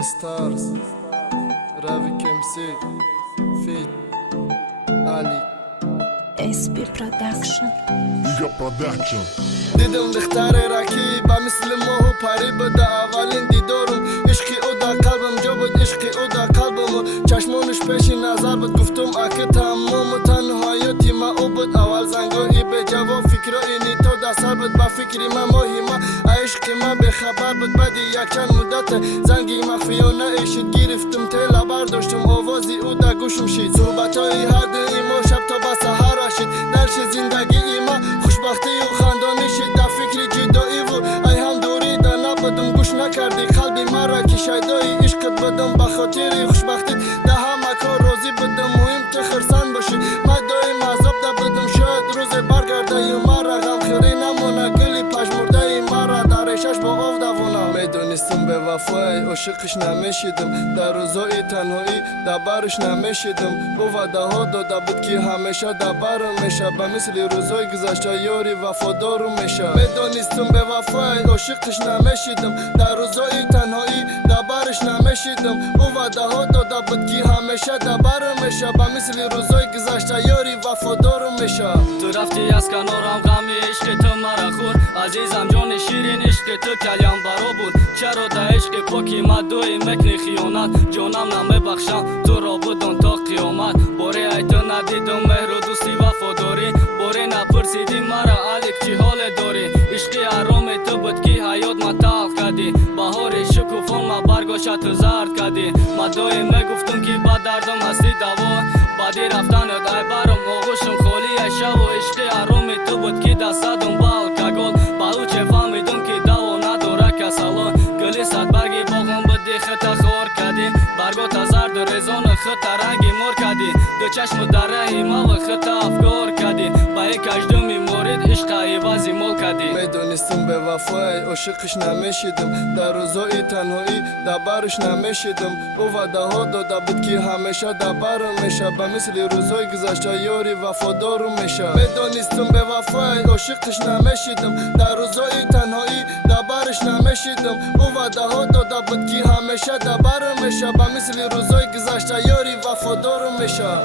All Stars Ravi KMC Fit Ali SP Production Big up production. دیدم دختر رکیبه مثل ماه و پری بده اولین دیدارم عشقی او در قلبم جا بود عشقی او در قلبم چشمانش پیش نظر بود گفتم اکه تمام تنهایتی ما او بود اول زنگایی به جواب فکر اینی تو در سر بود با فکری من ماهی ما عشقی من به خبر بود بعدی یک چند مدت زنگی مخفیانه ایشید گرفتم تیلا برداشتم آوازی او در گوشم شید صحبت های هر دنی ما شب تا به سحر رشید درش زندگی ما خوشبختی و خندانی شید در فکر جدایی و ای هم دوری در نبودم گوش نکردی قلبی مرا که شیدایی عشقت بدم بخاطر خوشبختی در همه کار راضی بدم مهم تو خرسن باشی من دایم عذاب در بدم شاید روز برگرده یا مرا غم خیری نمونه گلی پشمرده مرا در ریشش با آف دوانم میدونستم به وفای عاشقش نمیشیدم در روزای تنهایی در برش نمیشیدم با وعده ها داده بود که همیشه در برم میشه به مثل روزای گذشته یاری وفادارم میشه میدونستم به وفای عاشقش نمیشیدم در روزای تنهایی در برش نمیشیدم با وعده ها داده بود که همیشه در برم میشه به مثل روزای گذشته یاری وفادارم میشه تو رفتی از کنارم غمی عشق تو مرا خور عزیزم جان شیرین عشق تو کلیم برا بود چرا در عشق پاکی مدوی مکنی خیانت جانم نمیبخشم تو را بدان تا قیامت باره ای تو ندیدم مهر و دوستی وفاداری باره نپرسیدی مرا الک چی حال داری عشقی حرام تو بود که حیات ما تلخ کردی بهار شکوفان ما برگاشت تو زرد کردی مدوی میگفتم که با دردم هستی دوا بعدی رفتن ای برم آغوشم خالی شب و عشقی حرام تو بود که دستدم بالکگل باو چه فهمیدم که دوا نداره کسالان گلی صد برگی باغم بدی خطا خور کردی برگات از زرد ریزان خطا رنگی مور کردی دو چشم در رهی ما و خطا افکار کردی با یک اجدومی مورد عشق عوضی مول کردی میدونستم به وفای عاشقش نمیشیدم در روزای تنهایی در برش نمیشیدم او وعده ها داده بود که همیشه در برم میشه به مثل روزای گذشته یاری وفادارم میشه میدونستم به وفای عاشقش نمیشیدم در روزای تنهایی در برش نمیشیدم او وعده ها داده بود که همیشه در برم میشه به مثل روزای گذشته یاری وفادارم میشه